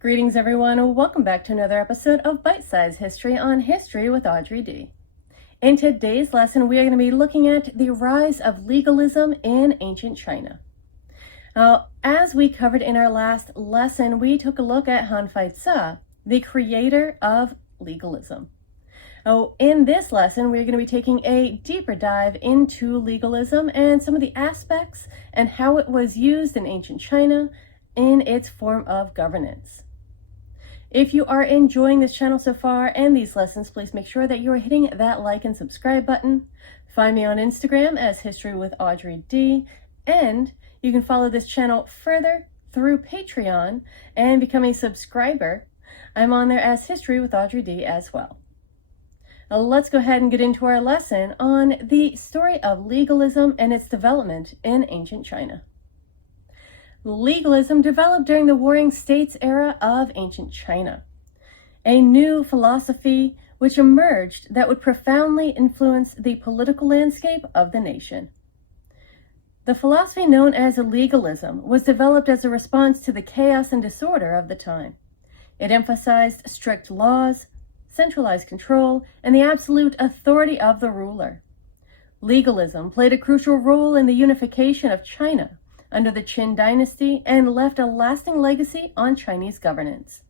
Greetings, everyone. Welcome back to another episode of Bite Size History on History with Audrey D. In today's lesson, we are going to be looking at the rise of legalism in ancient China. Now, as we covered in our last lesson, we took a look at Han Feizi, the creator of legalism. Now, in this lesson, we're going to be taking a deeper dive into legalism and some of the aspects and how it was used in ancient China in its form of governance. If you are enjoying this channel so far and these lessons, please make sure that you are hitting that like and subscribe button. Find me on Instagram as History with Audrey D, and you can follow this channel further through Patreon and become a subscriber. I'm on there as History with Audrey D as well. Now let's go ahead and get into our lesson on the story of legalism and its development in ancient China. Legalism developed during the Warring States era of ancient China, a new philosophy which emerged that would profoundly influence the political landscape of the nation. The philosophy known as legalism was developed as a response to the chaos and disorder of the time. It emphasized strict laws, centralized control, and the absolute authority of the ruler. Legalism played a crucial role in the unification of China under the Qin Dynasty and left a lasting legacy on Chinese governance.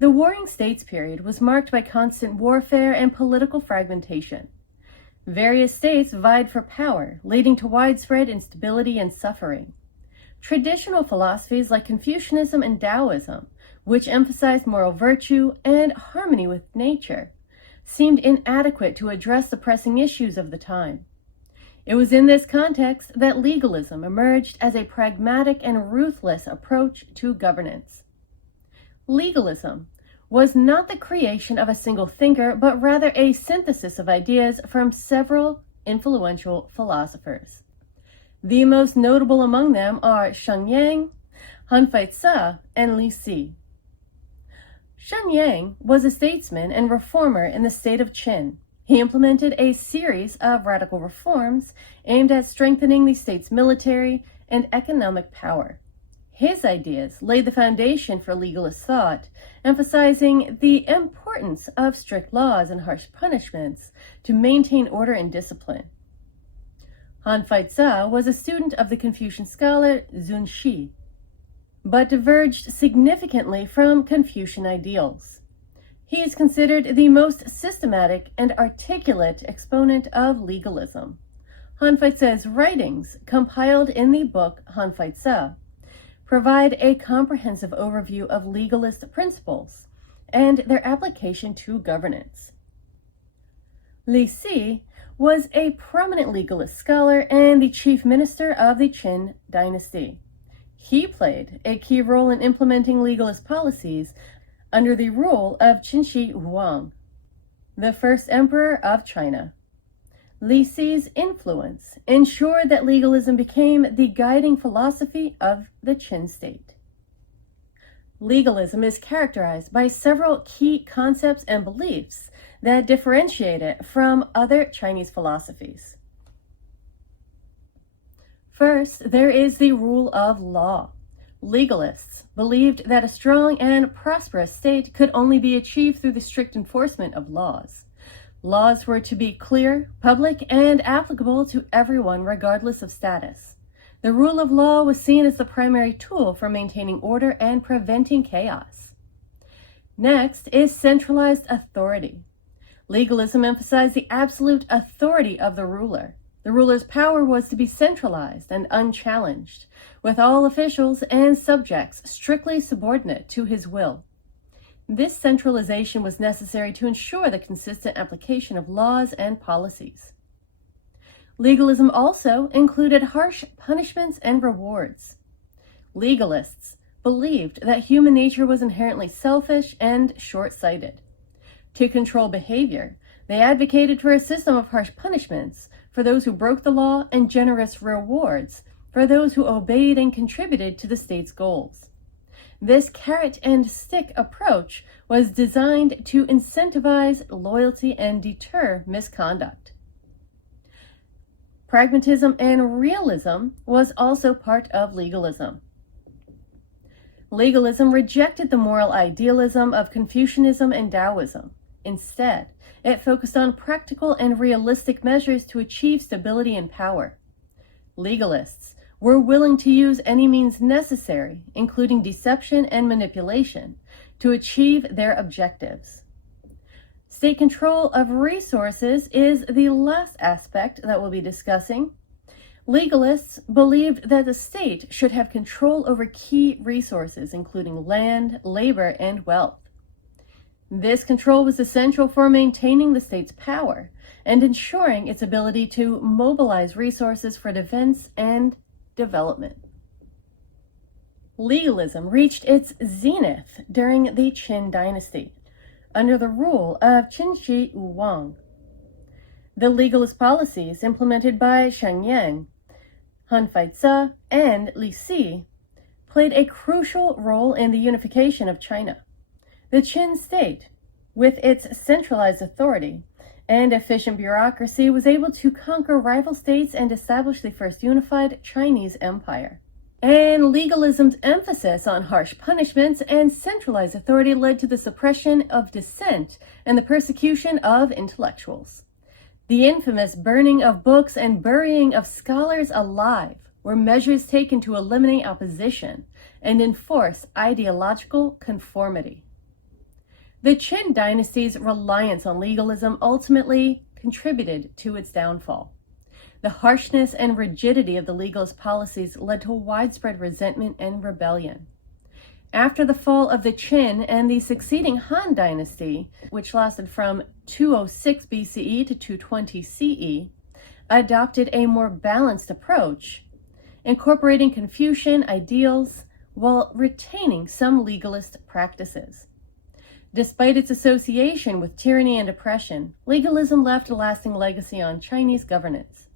The Warring States period was marked by constant warfare and political fragmentation. Various states vied for power, leading to widespread instability and suffering. Traditional philosophies like Confucianism and Taoism, which emphasized moral virtue and harmony with nature, seemed inadequate to address the pressing issues of the time. It was in this context that legalism emerged as a pragmatic and ruthless approach to governance. Legalism was not the creation of a single thinker, but rather a synthesis of ideas from several influential philosophers. The most notable among them are Sheng Yang, Han Feizi, and Li Si. Sheng Yang was a statesman and reformer in the state of Qin. He implemented a series of radical reforms aimed at strengthening the state's military and economic power. His ideas laid the foundation for legalist thought, emphasizing the importance of strict laws and harsh punishments to maintain order and discipline. Han Feizi was a student of the Confucian scholar Sun Shi, but diverged significantly from Confucian ideals. He is considered the most systematic and articulate exponent of legalism. Han Feizi's writings, compiled in the book Han Feizi, provide a comprehensive overview of legalist principles and their application to governance. Li Si was a prominent legalist scholar and the chief minister of the Qin Dynasty. He played a key role in implementing legalist policies under the rule of Qin Shi Huang, the first emperor of China. Li Si's influence ensured that legalism became the guiding philosophy of the Qin state. Legalism is characterized by several key concepts and beliefs that differentiate it from other Chinese philosophies. First, there is the rule of law. Legalists believed that a strong and prosperous state could only be achieved through the strict enforcement of laws. Laws were to be clear, public, and applicable to everyone regardless of status. The rule of law was seen as the primary tool for maintaining order and preventing chaos. Next is centralized authority. Legalism emphasized the absolute authority of the ruler. The ruler's power was to be centralized and unchallenged, with all officials and subjects strictly subordinate to his will. This centralization was necessary to ensure the consistent application of laws and policies. Legalism also included harsh punishments and rewards. Legalists believed that human nature was inherently selfish and short-sighted. To control behavior, they advocated for a system of harsh punishments for those who broke the law and generous rewards for those who obeyed and contributed to the state's goals. This carrot and stick approach was designed to incentivize loyalty and deter misconduct. Pragmatism and realism was also part of legalism. Legalism rejected the moral idealism of Confucianism and Taoism. Instead, it focused on practical and realistic measures to achieve stability and power. Legalists were willing to use any means necessary, including deception and manipulation, to achieve their objectives. State control of resources is the last aspect that we'll be discussing. Legalists believed that the state should have control over key resources, including land, labor, and wealth. This control was essential for maintaining the state's power and ensuring its ability to mobilize resources for defense and development. Legalism reached its zenith during the Qin Dynasty, under the rule of Qin Shi Huang. The legalist policies implemented by Shang Yang, Han Feizi, and Li Si played a crucial role in the unification of China. The Qin state, with its centralized authority and efficient bureaucracy, was able to conquer rival states and establish the first unified Chinese empire. And legalism's emphasis on harsh punishments and centralized authority led to the suppression of dissent and the persecution of intellectuals. The infamous burning of books and burying of scholars alive were measures taken to eliminate opposition and enforce ideological conformity. The Qin dynasty's reliance on legalism ultimately contributed to its downfall. The harshness and rigidity of the legalist policies led to widespread resentment and rebellion. After the fall of the Qin and the succeeding Han Dynasty, which lasted from 206 BCE to 220 CE, adopted a more balanced approach, incorporating Confucian ideals while retaining some legalist practices. Despite its association with tyranny and oppression, legalism left a lasting legacy on Chinese governance.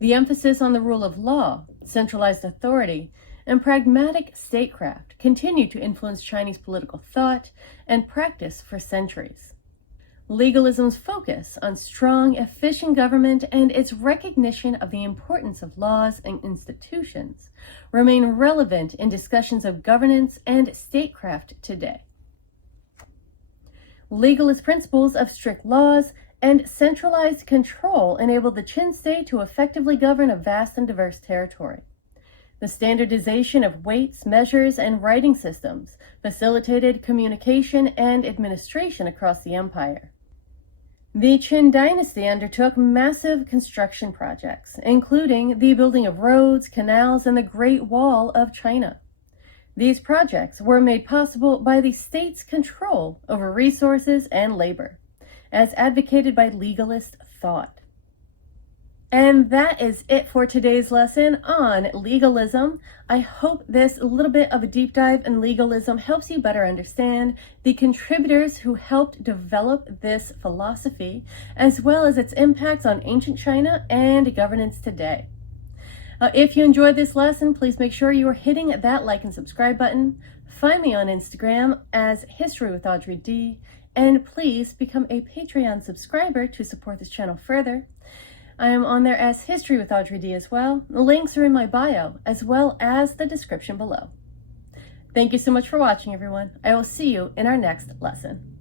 The emphasis on the rule of law, centralized authority, and pragmatic statecraft continued to influence Chinese political thought and practice for centuries. Legalism's focus on strong, efficient government and its recognition of the importance of laws and institutions remain relevant in discussions of governance and statecraft today. Legalist principles of strict laws and centralized control enabled the Qin state to effectively govern a vast and diverse territory. The standardization of weights, measures, and writing systems facilitated communication and administration across the empire. The Qin dynasty undertook massive construction projects, including the building of roads, canals, and the Great Wall of China. These projects were made possible by the state's control over resources and labor, as advocated by legalist thought. And that is it for today's lesson on legalism. I hope this little bit of a deep dive in legalism helps you better understand the contributors who helped develop this philosophy, as well as its impacts on ancient China and governance today. If you enjoyed this lesson, please make sure you are hitting that like and subscribe button. Find me on Instagram as History with Audrey D, and please become a Patreon subscriber to support this channel further. I am on there as History with Audrey D as well. The links are in my bio, as well as the description below. Thank you so much for watching, everyone. I will see you in our next lesson.